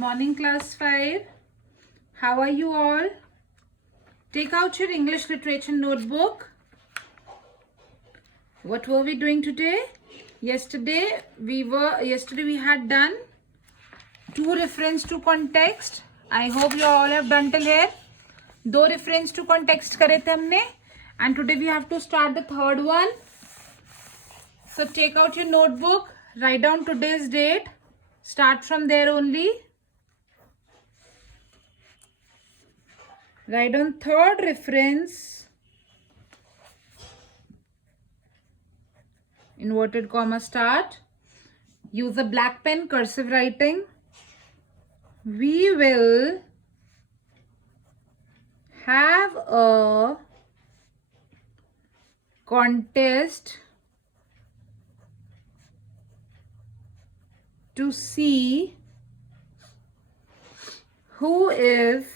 Morning, class 5. How are you all? Take out your English literature notebook. What were we doing today? Yesterday we had done two reference to context. I hope you all have done till here. दो reference to context करे थे हमने. And today we have to start the third one. So take out your notebook. Write down today's date. Start from there only. Write down third reference, inverted comma start. Use a black pen, cursive writing. We will have a contest to see who is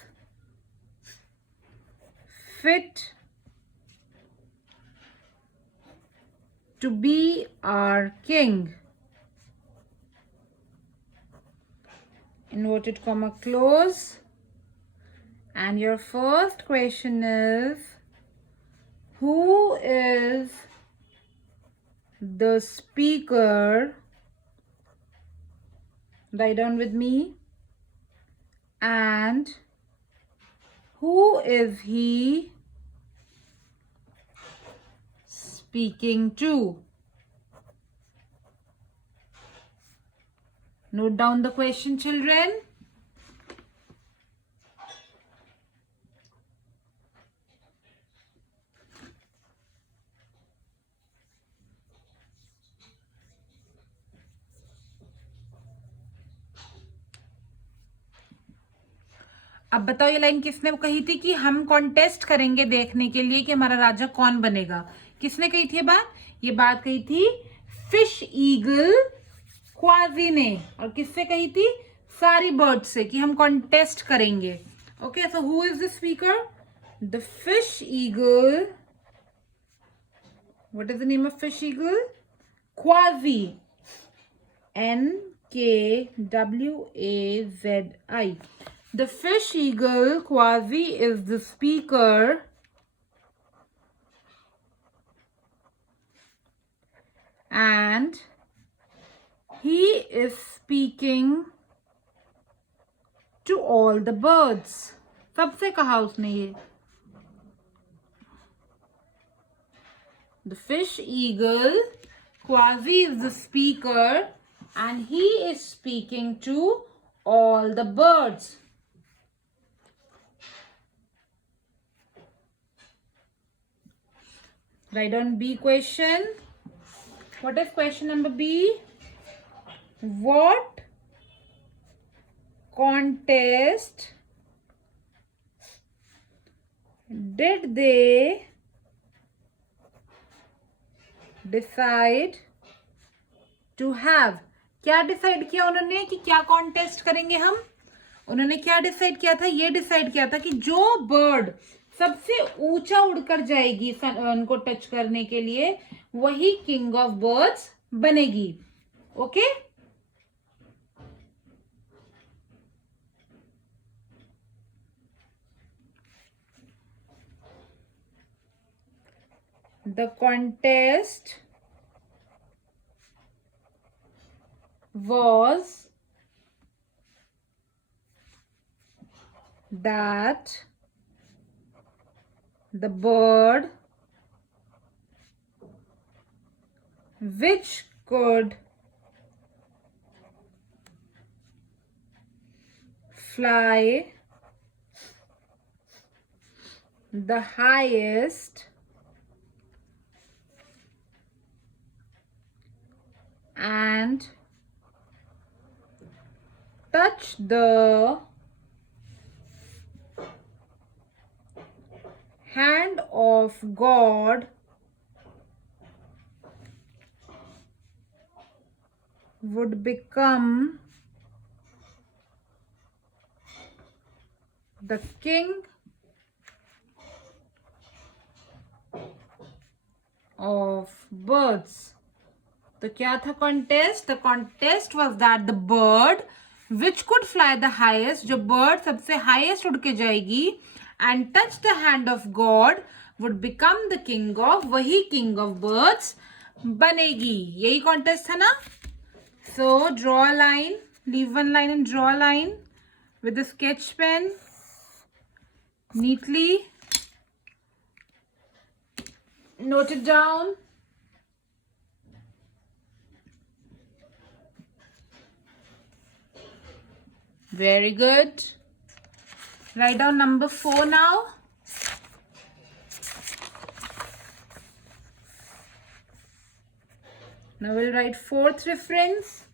fit to be our king. Inverted comma close. And your first question is, who is the speaker? Write down with me. And who is he speaking to? Note down the question, children. अब बताओ ये line किसने कही थी कि हम contest करेंगे देखने के लिए कि हमारा राजा कौन बनेगा. किसने कही थी ये बात? ये बात कही थी फिश ईगल क्वाजी ने. और किससे कही थी? सारी बर्ड से, कि हम कॉन्टेस्ट करेंगे. Okay, so who is the speaker? The fish eagle. What is the name of fish eagle? Quasi. NKWAZI. The fish eagle Quasi is the speaker and he is speaking to all the birds. सबसे कहा उसने ये. The fish eagle Quasi is the speaker and he is speaking to all the birds. Write down B question. What is question number B? What contest did they decide to have? क्या decide किया उन्होंने कि क्या contest करेंगे हम? उन्होंने क्या decide किया था? ये डिसाइड किया था कि जो बर्ड सबसे ऊंचा उड़कर जाएगी उनको टच करने के लिए, वही किंग ऑफ बर्ड्स बनेगी. Okay, the contest was that the bird which could fly the highest and touch the hand of God would become the king of birds. तो क्या था contest? The contest was that the bird which could fly the highest, जो bird सबसे highest उड़ के जाएगी, and touch the hand of God, would become the king of, वही king of birds बनेगी. यही contest था ना? So draw a line, leave one line and draw a line with a sketch pen neatly. Note it down. Very good. Write down number 4 now. Now we'll write 4th reference.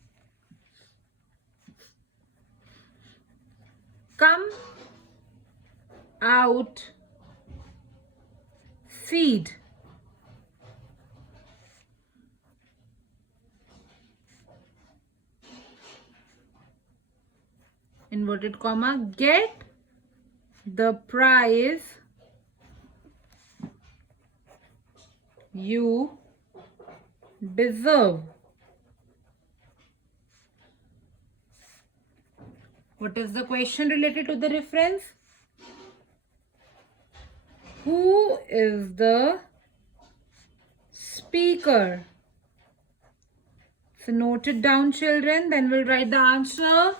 Come out, feed. Inverted comma, get the prize you deserve. What is the question related to the reference? Who is the speaker? So note it down, children. Then we'll write the answer.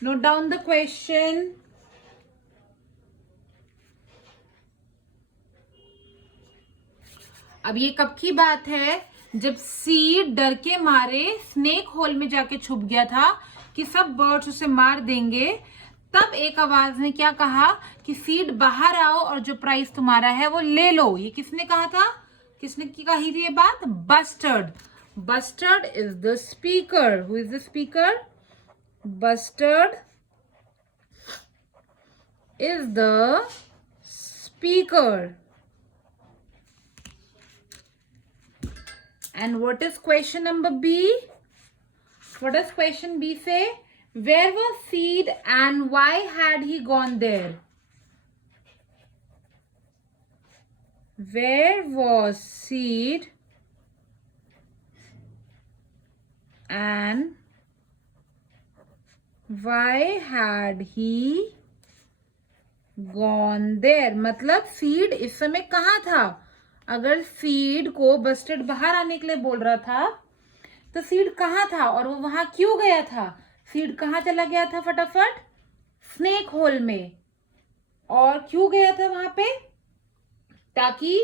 Note down the question. अब ये कब की बात है? जब seed डर के मारे स्नेक होल में जाके छुप गया था कि सब बर्ड्स उसे मार देंगे. तब एक आवाज ने क्या कहा कि सीड बाहर आओ और जो प्राइस तुम्हारा है वो ले लो. ये किसने कहा था? किसने कही थी ये बात? Bustard. Bustard is the speaker. Who is the speaker? Bustard is the speaker. And what is question number B? What does question B say? Where was Seed and why had he gone there? Where was Seed and why had he gone there? मतलब seed इस समय कहाँ था? अगर seed को bustard बाहर आने के लिए बोल रहा था तो सीड कहाँ था और वो वहां क्यों गया था? सीड कहाँ चला गया था फटाफट? स्नेक होल में. और क्यों गया था वहां पे? ताकि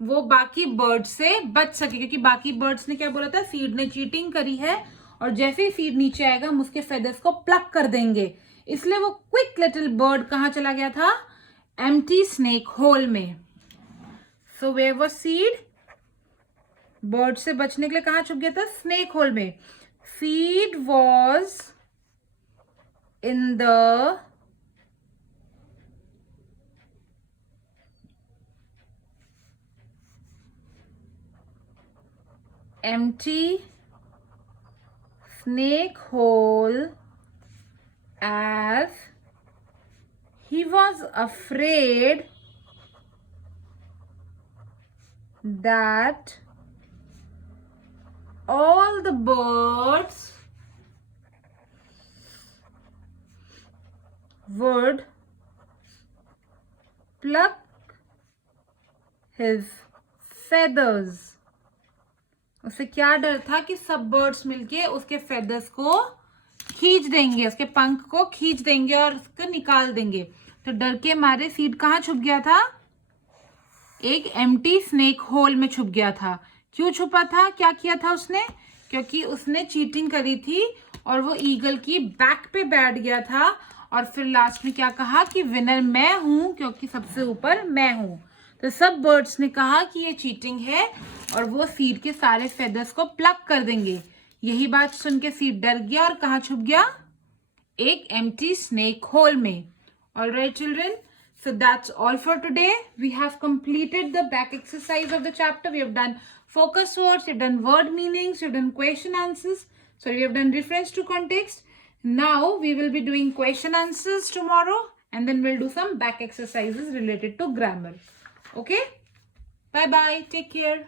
वो बाकी बर्ड्स से बच सके, क्योंकि बाकी बर्ड्स ने क्या बोला था? सीड ने चीटिंग करी है और जैसे ही सीड नीचे आएगा हम उसके फेदर्स को प्लक कर देंगे. इसलिए वो क्विक लिटिल बर्ड कहाँ चला गया था? एम्प्टी स्नेक होल में. So where was seed? Bird से बचने के लिए कहाँ छुप गया था? स्नेक होल में. Seed was in the empty snake hole as he was afraid that all the birds would pluck his feathers. उसे क्या डर था कि सब बर्ड्स मिलके उसके फेदर्स को खींच देंगे, उसके पंख को खींच देंगे और उसको निकाल देंगे. तो डर के मारे सीड कहाँ छुप गया था? एक एम्प्टी स्नेक होल में छुप गया था. क्यों छुपा था? क्या किया था उसने? क्योंकि उसने चीटिंग करी थी और वो ईगल की बैक पे बैठ गया था और फिर लास्ट में क्या कहा कि विनर मैं हूं क्योंकि सबसे ऊपर मैं हूं. तो सब बर्ड्स ने कहा कि ये चीटिंग है और वो सीड के सारे फेदर्स को प्लक कर देंगे. यही बात सुन के सीड डर गया और कहाँ छुप गया? एक एम्प्टी स्नेक होल में. Alright children, so that's all for today. We have completed the back exercise of the chapter. We have done focus words, we have done word meanings, we have done question answers. So we have done reference to context. Now we will be doing question answers tomorrow and then we'll do some back exercises related to grammar. Okay? Bye bye. Take care.